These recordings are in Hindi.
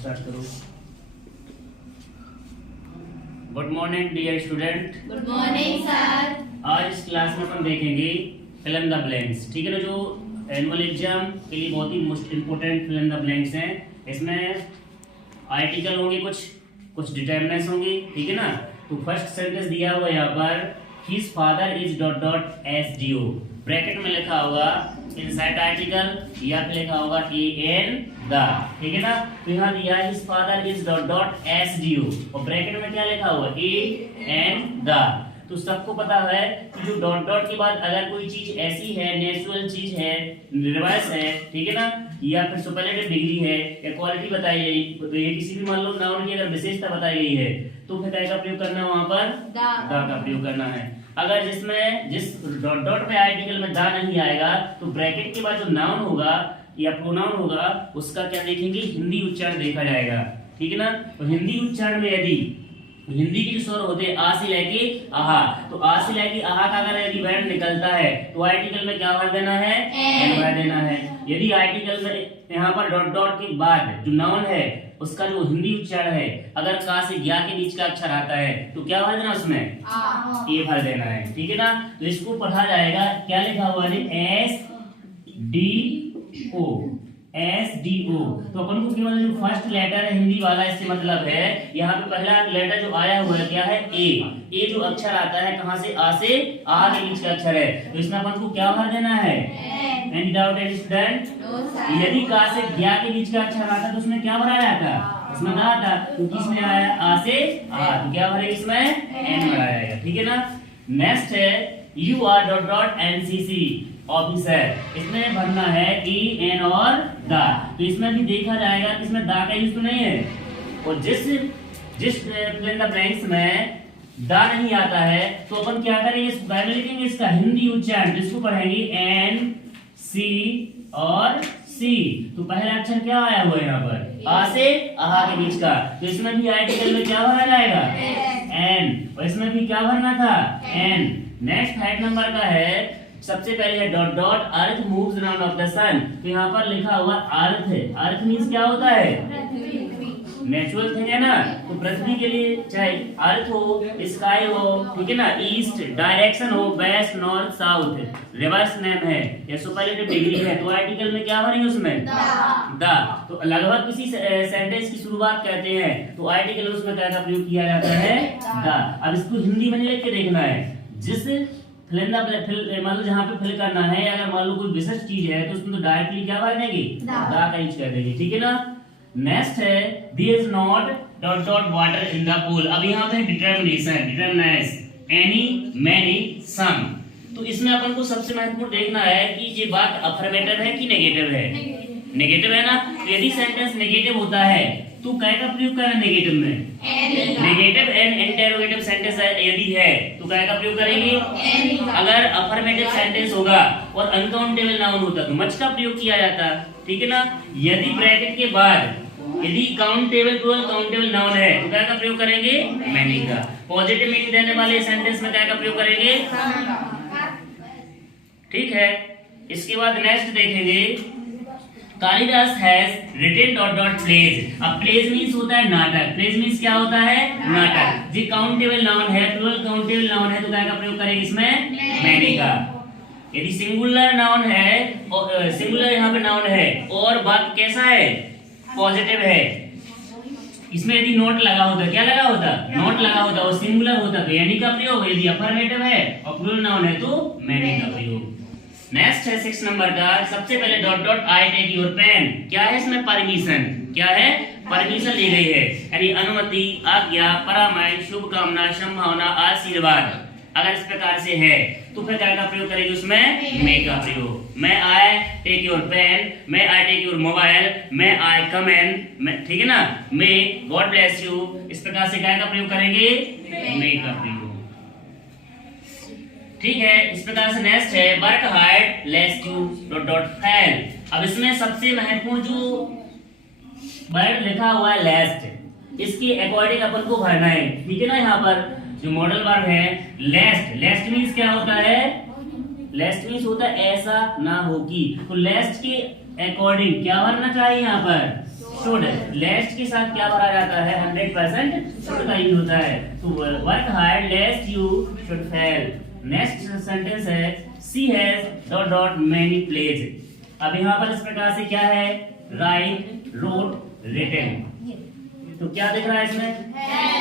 स्टार्ट करो। Good morning dear student. Good morning sir. आज इस क्लास में हम देखेंगे फिल इन द ब्लैंक्स। ठीक है ना, जो एनुअल एग्जाम के लिए बहुत ही most important fill in the blanks हैं। इसमें आर्टिकल होंगे, कुछ डिटरमिनेंट्स होंगी। ठीक है ना, तो फर्स्ट सेंटेंस दिया हुआ यहाँ पर his father is dot dot S D O, bracket में लिखा होगा इनसाइड आर्टिकल या फिर लिखा होगा ए एन द। ठीक है ना, तो यहाँ दिया his father is dot dot S D O और ब्रैकेट में क्या लिखा हुआ ए एन द। तो सबको पता है कि जो डॉट डॉट के बाद अगर कोई चीज ऐसी है, नेचुरल चीज है, रिवर्स है, ठीक है ना, या फिर सुपरलेटिव डिग्री है या क्वालिटी बताई गई, तो ये किसी भी मान लो नाउन की अगर विशेषता बताई गई है तो फिर क्या का प्रयोग करना है, वहां पर द का प्रयोग करना है। अगर जिस डॉट डॉट पे आर्टिकल में द नहीं आएगा तो ब्रैकेट के बाद जो नाउन होगा या प्रोनाउन होगा उसका क्या देखेंगे, हिंदी उच्चारण देखा जाएगा। ठीक है ना, तो हिंदी उच्चारण में यदि हिंदी के जो स्वर होते हैं आ से लेके आहा, तो आ से लेके आहा का अगर यदि वर्ड निकलता है तो आर्टिकल में क्या भर देना है, एन भर देना है। यदि आर्टिकल में यहाँ पर डॉट डॉट के बाद जो नाउन है उसका जो हिंदी उच्चारण है अगर का से ज्ञा के बीच का अक्षर आता है तो क्या भर देना, उसमें ए भर देना है। ठीक है ना, तो इसको पढ़ा जाएगा, क्या लिखा हुआ है, S D O, S D O. तो अपन को केवल जो फर्स्ट लेटर है हिंदी वाला, इससे मतलब है यहाँ पे पहला लेटर जो आया हुआ है क्या है, ए जो अक्षर आता है कहाँ से, आ से आ के बीच का अक्षर है, तो इसमें अपन को क्या भर देना है, एनी डाउट एनी स्टूडेंट। यदि का से ज्ञा के बीच का अक्षर आता तो उसमें क्या भरा जाता, उसमें ना आता, क्योंकि इसमें आया आ से आ, तो क्या भरेगा, इसमें एन भरा जाएगा। ठीक है ना, नेक्स्ट है you R dot dot NCC officer, इसमें भरना है ई एन और द। तो इसमें भी देखा जाएगा कि इसमें द का यूज तो नहीं है, और जिस फिल इन द ब्लैंक्स में द नहीं आता है तो अपन क्या करेंगे, इस बारे लिखेंगे इसका हिंदी उच्चारण, जिसको पढ़ेंगे एन सी और सी। तो पहला अक्षर क्या आया हुआ है यहाँ पर, आ से आहा के बीच का, तो इसमें भी आर्टिकल में क्या भरा जाएगा, एन, और इसमें भी क्या भरना था, एन। नेक्स्ट 8 नंबर का है, सबसे पहले है dot dot earth moves around of the sun. तो यहाँ पर लिखा हुआ अर्थ है, अर्थ मींस क्या होता है, नेचुरल थिंग है ना, तो पृथ्वी के लिए चाहे अर्थ हो, स्काई हो, ठीक है ना, ईस्ट डायरेक्शन हो, west north south, reverse name है या सुपरलेटिव डिग्री है, तो आर्टिकल में क्या भरेंगे, उसमें द। तो लगभग किसी सेंटेंस की शुरुआत कहते हैं तो आर्टिकल उसमें क्या का प्रयोग किया जाता है, द। अब इसको हिंदी में लिख के देखना है, जिस मान लो जहाँ पे फिल करना है, अगर मान लो कोई विशिष्ट चीज है तो उसमें तो डायरेक्टली क्या भर देंगे, द का यूज कर देंगे। ठीक है ना, नेक्स्ट है there is not dot dot water in the pool. अब यहाँ पे डिटरमिनेंस एनी मैनी सम। तो इसमें अपन को सबसे महत्वपूर्ण देखना है कि ये बात अफर्मेटिव है कि नेगेटिव है, नेगेटिव है ना। तो यदि सेंटेंस नेगेटिव होता है तो क्या का प्रयोग करें, नेगेटिव में, नेगेटिव एंड इंटरोगेटिव सेंटेंस यदि है तो क्या का प्रयोग करेंगे, अगर अफर्मेटिव सेंटेंस होगा और अनकाउंटेबल नाउन होता तो मच का प्रयोग किया जाता। ठीक है ना, यदि ब्रैकेट के बाद यदि काउंटेबल प्लूरल काउंटेबल नाउन है तो क्या का प्रयोग करेंगे, मैनी का। पॉजिटिव मीनिंग देने वाले सेंटेंस में क्या का प्रयोग करेंगे, ठीक है। इसके बाद नेक्स्ट देखेंगे Kalidas has written dot dot plays. अब प्लेज मींस होता है नाटक, प्लेज मींस क्या होता है, नाटक। जी काउंटेबल नाउन है, प्लूरल काउंटेबल नाउन है तो क्या का प्रयोग करेंगे, इसमें मैनी का। यदि सिंगुलर नाउन है, सिंगुलर यहाँ पे नाउन है और बात कैसा है, पॉजिटिव है, इसमें यदि नोट लगा होता, क्या लगा होता, नोट लगा होता और सिंगुलर होता तो एनी का प्रयोग, यदि अफर्मेटिव है और प्लूरल नाउन है तो मैनी का प्रयोग। नेक्स्ट है 6 नंबर का, सबसे पहले dot dot I take your pen. क्या है इसमें, परमिशन, क्या है, परमिशन ली गई है, यानी अनुमति, आज्ञा, परामर्श, शुभकामना, संभावना, आशीर्वाद। अगर इस प्रकार से है तो फिर क्या का प्रयोग करेंगे, उसमें मे का प्रयोग। मैं आई टेक योर पेन, मैं आई टेक योर मोबाइल, मैं आई कम इन, ठीक है ना, मे गॉड ब्लेस यू। इस प्रकार से क्या का प्रयोग करेंगे, मे का प्रयोग। ठीक है, इस प्रकार से नेक्स्ट है work hard lest U dot dot fail. अब इसमें सबसे महत्वपूर्ण जो वर्ड लिखा हुआ है लेस्ट, इसके अकॉर्डिंग अपन को भरना है। ठीक है ना, यहाँ पर जो मॉडल वर्ब है लेस्ट, लेस्ट मींस क्या होता है, लेस्ट मींस होता है ऐसा ना हो कि, तो लेस्ट के अकॉर्डिंग क्या भरना चाहिए यहाँ पर, शुड, लेस्ट के साथ क्या भरा जाता है? 100% शुड का यूज होता है। तो work hard lest you should fail. Next sentence है she has dot dot many plays. अब यहाँ पर इस प्रकार से क्या है? Write, wrote, written. तो क्या दिख रहा है इसमें?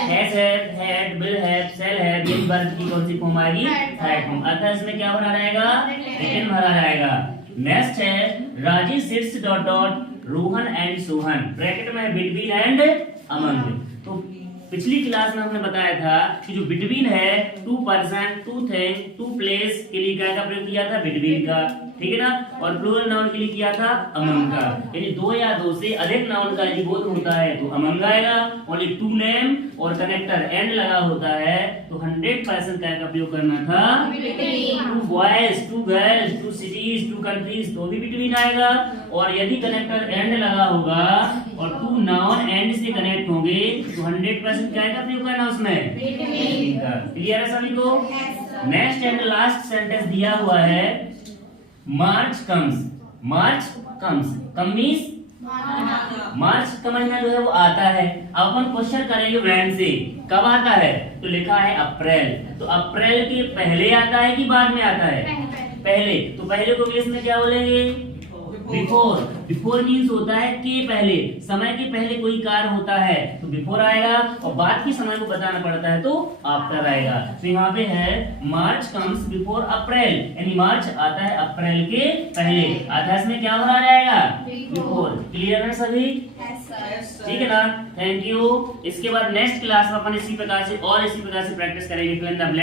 Has, had, will have, shall have, इन वर्ब की कौन सी फॉर्म आएगी? Had form. अतः इसमें क्या भरा जाएगा? रिटन भरा जाएगा। नेक्स्ट है Rajiv sits dot dot Rohan and Sohan, bracket में बिटवीन एंड अमंग। तो पिछली क्लास में हमने बताया था कि जो बिटवीन है, two person, two thing, two place के लिए क्या का प्रयोग किया था? बिटवीन का, ठीक है ना। और प्लूरल नाउन के लिए किया था अमंग का। यानी दो या दो से अधिक नाउन का यदि बोध होता है तो अमंग आएगा। ओनली टू नेम और कनेक्टर एंड लगा होता है तो 100% क्या का प्रयोग करना था? Two boys, two girls, two cities, two countries, तो भी बिटवीन आएगा। और यदि कनेक्टर एंड लगा होगा और टू नाउन एंड से कनेक्ट होंगे तो 100% क्या का प्रयोग करना उसमें? बिटवीन का। क्लियर है सभी को? नेक्स्ट एंड लास्ट सेंटेंस दिया हुआ है मार्च कम्स। मार्च कम्स, कम मींस मार्च का महीना जो है वो आता है। अब अपन क्वेश्चन करेंगे व्हेन से, कब आता है? तो लिखा है अप्रैल। तो अप्रैल के पहले आता है कि बाद में आता है? पहले। तो पहले को इंग्लिश में क्या बोलेंगे? बिफोर। बिफोर मीन्स होता है के पहले, समय के पहले कोई कार्य होता है तो बिफोर आएगा, और बाद के समय को बताना पड़ता है तो आफ्टर आएगा। तो यहाँ पे है मार्च कम्स बिफोर अप्रैल, यानी मार्च आता है अप्रैल के पहले। अर्थात इसमें क्या भरा जाएगा? बिफोर। क्लियर है सभी? ठीक है ना? Thank you. इसके बाद नेक्स्ट क्लास में अपन इसी प्रकार से प्रैक्टिस करेंगे।